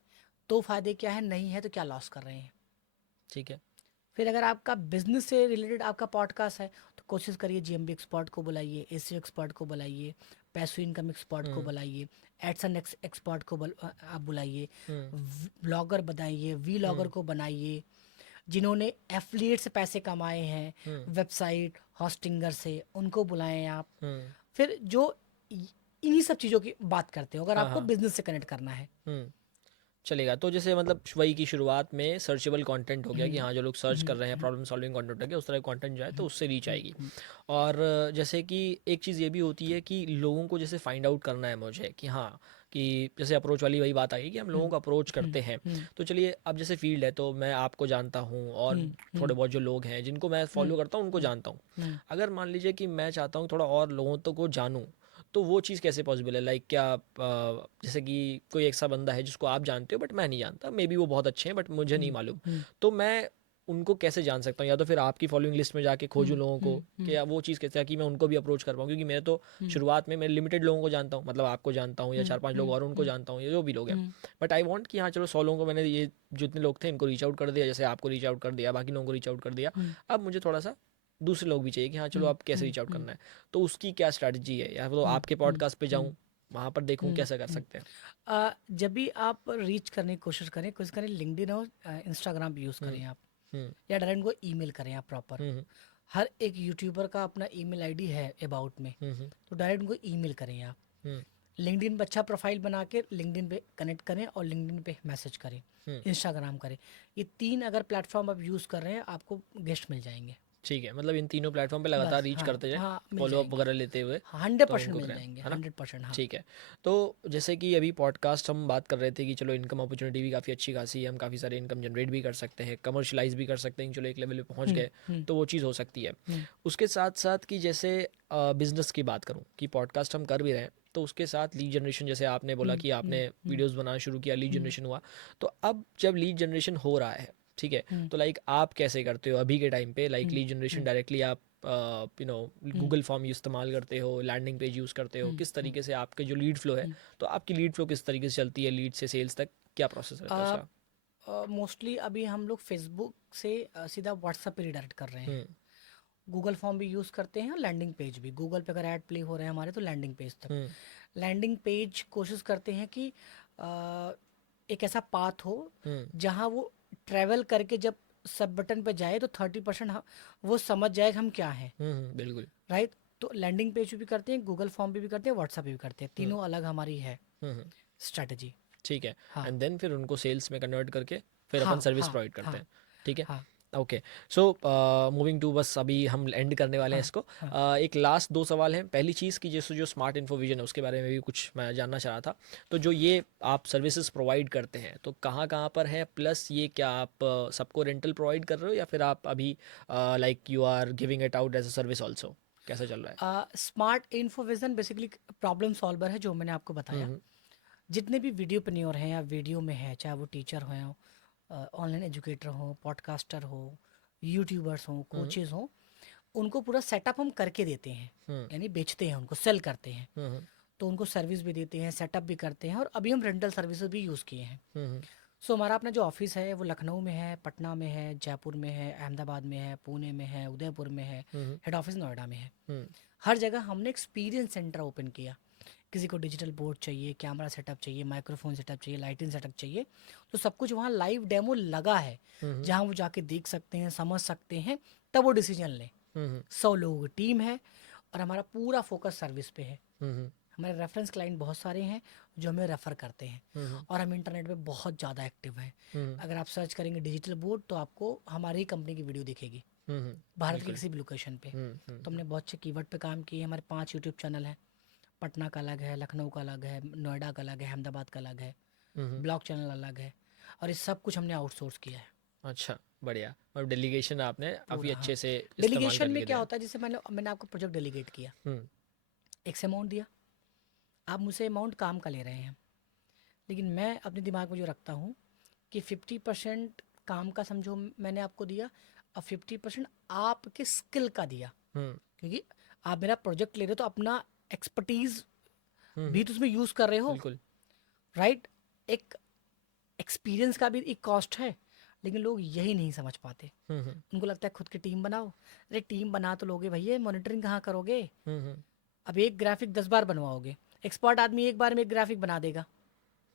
तो फ़ायदे क्या है, नहीं है तो क्या लॉस कर रहे हैं। ठीक है। फिर अगर आपका बिजनेस से रिलेटेड आपका पॉडकास्ट है, तो कोशिश करिए जीएमबी एक्सपर्ट को बुलाइए, एसईओ एक्सपर्ट को बुलाइए, पैसिव इनकम एक्सपर्ट को बुलाइए, एडसन एक्सपर्ट को आप बुलाइए, हम्म ब्लॉगर बनाइए, वीलॉगर को बनाइए, जिन्होंने एफिलिएट से पैसे कमाए हैं वेबसाइट होस्टिंगर से, उनको बुलाएं आप। हम्म फिर जो इन्हीं सब चीज़ों की बात करते हो, अगर हाँ आपको हाँ। बिजनेस से कनेक्ट करना है। चलेगा, तो जैसे मतलब वही की शुरुआत में सर्चेबल कंटेंट हो गया कि हाँ जो लोग सर्च कर रहे हैं प्रॉब्लम सॉल्विंग कंटेंट हो गया, उस तरह का कंटेंट जो है तो उससे रीच आएगी। और जैसे कि एक चीज़ ये भी होती है कि लोगों को जैसे फाइंड आउट करना है मुझे कि हाँ, कि जैसे अप्रोच वाली वही बात आ गई कि हम लोगों को अप्रोच करते हैं। तो चलिए अब जैसे फील्ड है तो मैं आपको जानता हूँ और थोड़े बहुत जो लोग हैं जिनको मैं फॉलो करता हूँ उनको जानता हूँ। अगर मान लीजिए कि मैं चाहता हूँ थोड़ा और लोगों तक को जानूँ, तो वो चीज़ कैसे पॉसिबल है? लाइक क्या जैसे कि कोई ऐसा बंदा है जिसको आप जानते हो बट मैं नहीं जानता, मे बी वो बहुत अच्छे हैं बट मुझे नहीं मालूम, तो मैं उनको कैसे जान सकता हूँ? या तो फिर आपकी फॉलोइंग लिस्ट में जाके खोजूं लोगों को कि वो चीज़ कैसे है कि मैं उनको भी अप्रोच कर पाऊँ, क्योंकि मैं तो शुरुआत में मैं लिमिटेड लोगों को जानता हूँ, मतलब आपको जानता हूँ या 4-5 लोग और उनको जानता हूँ या जो भी लोग हैं, बट आई वांट कि हाँ चलो 100 लोगों को मैंने ये जितने लोग थे इनको रीच आउट कर दिया, जैसे आपको रीच आउट कर दिया, बाकी लोगों को रीच आउट कर दिया, अब मुझे थोड़ा सा दूसरे लोग भी चाहिए कि हाँ चलो अब कैसे रीच आउट करना है, तो उसकी क्या स्ट्रैटेजी है? या तो आपके पॉडकास्ट पे जाऊँ, वहाँ पर देखूँ, कैसा कर सकते हैं? जब भी आप रीच करने की कोशिश करें लिंक्डइन और इंस्टाग्राम भी यूज़ करें आप, हम्म या डायरेक्ट को ईमेल करें आप प्रॉपर। हम्म हर एक यूट्यूबर का अपना ईमेल आईडी है अबाउट में, हम्म तो डायरेक्ट उनको ईमेल करें आप। हम्म लिंक्डइन पे अच्छा प्रोफाइल बना के लिंक्डइन पे कनेक्ट करें और लिंक्डइन पे मैसेज करें, हम्म इंस्टाग्राम करें। ये 3 अगर प्लेटफॉर्म आप यूज़ कर रहे हैं आपको गेस्ट मिल जाएंगे। ठीक है, मतलब इन तीनों प्लेटफॉर्म पे लगातार बस रीच हाँ करते जाएं, हाँ, मिल फॉलोअप जाएंगे। वगैरह लेते हुए, हाँ, तो 100% उनको मिल करें, जाएंगे, है ना? 100%। हाँ ठीक है। तो जैसे कि अभी पॉडकास्ट हम बात कर रहे थे कि चलो इनकम अपॉर्चुनिटी भी काफ़ी अच्छी खासी है, हम काफ़ी सारे इनकम जनरेट भी कर सकते हैं, कमर्शलाइज भी कर सकते हैं, चलो एक लेवल पे पहुंच गए तो वो चीज़ हो सकती है। उसके साथ साथ कि जैसे बिजनेस की बात करूँ कि पॉडकास्ट हम कर भी रहे हैं, तो उसके साथ लीड जनरेशन, जैसे आपने बोला कि आपने वीडियोस बनाना शुरू किया, लीड जनरेशन हुआ, तो अब जब लीड जनरेशन हो रहा है, ठीक है, तो लाइक आप कैसे करते हो अभी के टाइम पे, लाइक लीड जनरेशन डायरेक्टली आप गूगल फॉर्म इस्तेमाल करते हो, लैंडिंग पेज यूज़ करते हो, किस तरीके से आपके जो लीड फ्लो है, तो आपकी लीड फ्लो किस तरीके से चलती है, लीड से सेल्स तक क्या प्रोसेस रहता है उसका? मोस्टली अभी हम लोग फेसबुक से सीधा व्हाट्सएप पे रिडायरेक्ट कर रहे हैं। हम्म गूगल फॉर्म भी यूज़ करते हैं, लैंडिंग पेज भी। गूगल पे अगर ऐड प्ले हो रहे हैं हमारे तो लैंडिंग पेज तक। हम्म लैंडिंग पेज कोशिश करते हैं कि एक ऐसा पाथ हो हम्म जहाँ वो ट्रैवल करके जब सब बटन पे जाए तो 30% वो समझ जाए कि हम क्या हैं, बिल्कुल। राइट। तो लैंडिंग पेज पे भी करते हैं, गूगल फॉर्म पे भी करते हैं, व्हाट्सएप पे भी करते हैं, तीनों अलग हमारी है हम्म स्ट्रैटेजी। ठीक है। हाँ एंड देन फिर उनको सेल्स में कन्वर्ट करके फिर अपन हाँ सर्विस हाँ प्रोवाइड करते हाँ हैं, ठीक है। हाँ ओके। सो मूविंग टू, बस अभी हम एंड करने वाले हैं हाँ इसको। हाँ एक लास्ट 2 सवाल हैं। पहली चीज़ कि जैसे जो स्मार्ट इन्फोविजन है उसके बारे में भी कुछ मैं जानना चाह रहा था, तो जो ये आप सर्विसेज प्रोवाइड करते हैं तो कहाँ कहाँ पर है, प्लस ये क्या आप सबको रेंटल प्रोवाइड कर रहे हो या फिर आप अभी like you are giving it out as a service also, कैसा चल रहा है? Smart Infovision basically problem solver है, जो मैंने आपको बताया। हम्म जितने भी वीडियोप्रेन्योर हैं या वीडियो में है, चाहे वो टीचर हो, ऑनलाइन एजुकेटर हो, पॉडकास्टर हो, यूट्यूबर्स हो, हम्म कोचेज हो, उनको पूरा सेटअप हम करके देते हैं। हम्म यानी बेचते हैं उनको, सेल करते हैं। हम्म तो उनको सर्विस भी देते हैं, सेटअप भी करते हैं, और अभी हम रेंटल सर्विसेज भी यूज़ किए हैं। हम्म सो हमारा अपना जो ऑफिस है वो लखनऊ में है, पटना में है, जयपुर में है, अहमदाबाद में है, पुणे में है, उदयपुर में है, हम्म हेड ऑफिस नोएडा में है। हम्म हर जगह हमने एक्सपीरियंस सेंटर ओपन किया। किसी को डिजिटल बोर्ड चाहिए, कैमरा सेटअप चाहिए, माइक्रोफोन सेटअप चाहिए, लाइटिंग सेटअप चाहिए, तो सब कुछ वहाँ लाइव डेमो लगा है, जहाँ वो जाके देख सकते हैं, समझ सकते हैं, तब वो डिसीजन लें। हम्म 100 लोगों की टीम है और हमारा पूरा फोकस सर्विस पे है। हम्म हमारे रेफरेंस क्लाइंट बहुत सारे हैं जो हमें रेफ़र करते हैं, और हम इंटरनेट पे बहुत ज़्यादा एक्टिव हैं। अगर आप सर्च करेंगे डिजिटल बोर्ड तो आपको हमारी ही कंपनी की वीडियो दिखेगी, भारत की बिल्कुल। किसी भी लोकेशन पे। हम्म तो हमने बहुत अच्छे कीवर्ड पे काम किए। हमारे 5 यूट्यूब चैनल हैं। पटना का अलग है, लखनऊ का अलग है, नोएडा का अलग है, अहमदाबाद का अलग है, ब्लॉग चैनल अलग है, और ये सब कुछ हमने आउटसोर्स किया है अच्छा, बढ़िया। और डेलीगेशन आपने काफ़ी पूरा। हाँ, अच्छे से इस्तेमाल डेलीगेशन में करके क्या दिया है। होता है, जैसे मैंने आपको प्रोजेक्ट डेलीगेट किया, हम्म एक से अमाउंट दिया, आप मुझसे अमाउंट काम का ले रहे हैं, लेकिन मैं अपने दिमाग में जो रखता हूँ कि 50% काम का समझो मैंने आपको दिया, और 50% आपके स्किल का दिया, हम्म क्योंकि आप मेरा प्रोजेक्ट ले रहे हो तो अपना एक्सपर्टीज हम्म भी तो उसमें यूज़ कर रहे हो, बिल्कुल। राइट। एक एक्सपीरियंस का भी एक कॉस्ट है, लेकिन लोग यही नहीं समझ पाते। हम्म उनको लगता है खुद की टीम बनाओ। अरे टीम बना तो लोगे भैया, मॉनिटरिंग कहाँ करोगे? हम्म अब एक ग्राफिक 10 बार बनवाओगे, एक्सपर्ट आदमी एक बार में एक ग्राफिक बना देगा।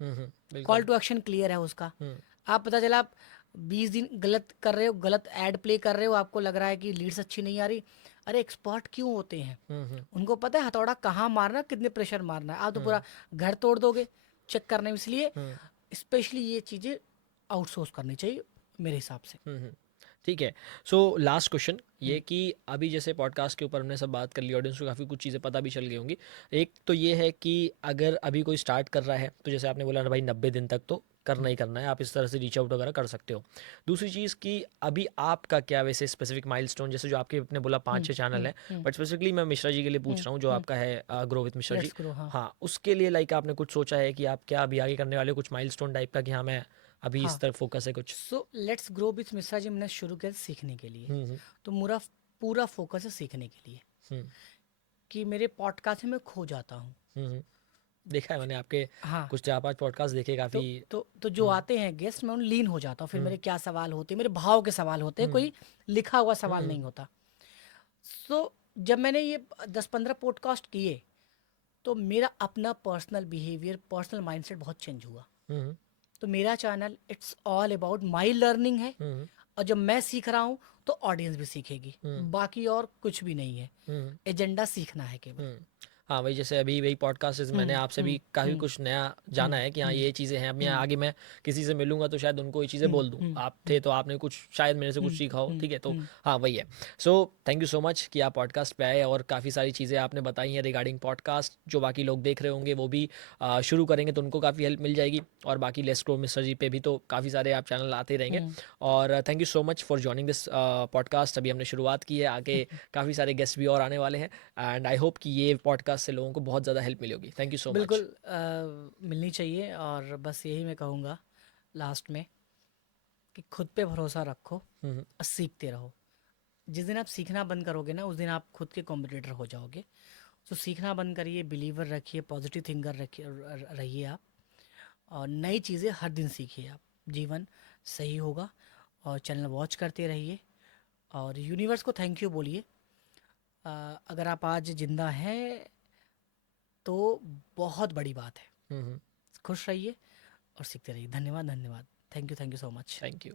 कॉल बिल्कुल। टू एक्शन क्लियर है उसका। हम्म आप पता चला आप 20 दिन गलत कर रहे हो, गलत ऐड प्ले कर रहे हो, आपको लग रहा है कि लीड्स अच्छी नहीं आ रही। अरे एक्सपर्ट क्यों होते हैं? हम्म उनको पता है हथौड़ा कहाँ मारना, कितने प्रेशर मारना है। आप तो पूरा घर तोड़ दोगे चेक करने में। इसलिए हम्म स्पेशली ये चीज़ें आउटसोर्स करनी चाहिए मेरे हिसाब से। हम्म ठीक है। सो लास्ट क्वेश्चन ये कि अभी जैसे पॉडकास्ट के ऊपर हमने सब बात कर ली, ऑडियंस को काफ़ी कुछ चीज़ें पता भी चल गई होंगी। एक तो ये है कि अगर अभी कोई स्टार्ट कर रहा है तो जैसे आपने बोला ना भाई 90 दिन तक तो करना ही करना है, आप इस तरह से रीच आउट वगैरह कर सकते हो। दूसरी चीज़ कि अभी आपका क्या वैसे स्पेसिफिक माइलस्टोन, जैसे जो आपके अपने बोला 5-6 चैनल है, बट स्पेसिफिकली मैं मिश्रा जी के लिए पूछ रहा हूँ जो आपका है grow with Mishra ji. Let's grow. हाँ, हाँ, उसके लिए लाइक आपने कुछ सोचा है कि आप क्या अभी आगे करने वाले हो, कुछ माइलस्टोन टाइप का कि हाँ मैं अभी हाँ। इस तरफ फोकस है कुछ? So let's grow with Mishra ji मैंने शुरू किया सीखने के लिए। तो मेरा पूरा फोकस है सीखने के लिए, हम्म कि मेरे पॉडकास्ट में मैं खो जाता हूँ। हम्म देखा है मैंने आपके हाँ। कुछ 4-5 पॉडकास्ट देखे तो काफ़ी। तो जो आते हैं गेस्ट, मैं उन लीन हो जाता हूँ। फिर हम्म मेरे क्या सवाल होते हैं, मेरे भाव के सवाल होते हैं, हम्म कोई लिखा हुआ सवाल हम्म नहीं होता। सो जब मैंने ये 10-15 पॉडकास्ट किए, तो मेरा अपना पर्सनल बिहेवियर, पर्सनल माइंडसेट बहुत चेंज हुआ। हम्म तो मेरा channel it's all about my learning है, हम्म और जब मैं सीख रहा हूँ तो ऑडियंस भी सीखेगी। हम्म बाकी और कुछ भी नहीं है, हम्म एजेंडा सीखना है केवल। हम्म हाँ, वही जैसे अभी वही पॉडकास्ट मैंने आपसे भी काफ़ी हम्म कुछ नया जाना है कि हाँ हम्म ये चीज़ें हैं। अब यहाँ हम्म आगे मैं किसी से मिलूंगा तो शायद उनको ये चीज़ें हम्म बोल दूँ। हम्म आप थे तो आपने कुछ शायद मेरे से कुछ सीखा हो, हम्म ठीक है? तो हम्म हाँ वही है। So thank you so much कि आप पॉडकास्ट पे आए और काफ़ी सारी चीज़ें आपने बताई हैं रिगार्डिंग पॉडकास्ट। जो बाकी लोग देख रहे होंगे वो भी शुरू करेंगे तो उनको काफ़ी हेल्प मिल जाएगी। और बाकी लेट्स ग्रो मिस्टर जी पे भी तो काफ़ी सारे आप चैनल आते रहेंगे। हम्म और thank you so much for joining this podcast. अभी हमने शुरुआत की है, आगे काफ़ी सारे गेस्ट भी और आने वाले हैं। एंड आई होप कि ये पॉडकास्ट से लोगों को बहुत ज़्यादा हेल्प मिली होगी। Thank you so much. बिल्कुल मिलनी चाहिए। और बस यही मैं कहूँगा लास्ट में, कि खुद पे भरोसा रखो हम्म और सीखते रहो। जिस दिन आप सीखना बंद करोगे ना, उस दिन आप खुद के कॉम्पिटिटर हो जाओगे। तो सीखना बंद करिए, बिलीवर रखिए, पॉजिटिव थिंकर रखिए, रहिए आप। और नई चीज़ें हर दिन सीखिए आप, जीवन सही होगा। और चैनल वॉच करते रहिए, और यूनिवर्स को थैंक यू बोलिए। अगर आप आज जिंदा हैं तो बहुत बड़ी बात है। हम्म खुश रहिए और सीखते रहिए। धन्यवाद, धन्यवाद। Thank you so much. Thank you.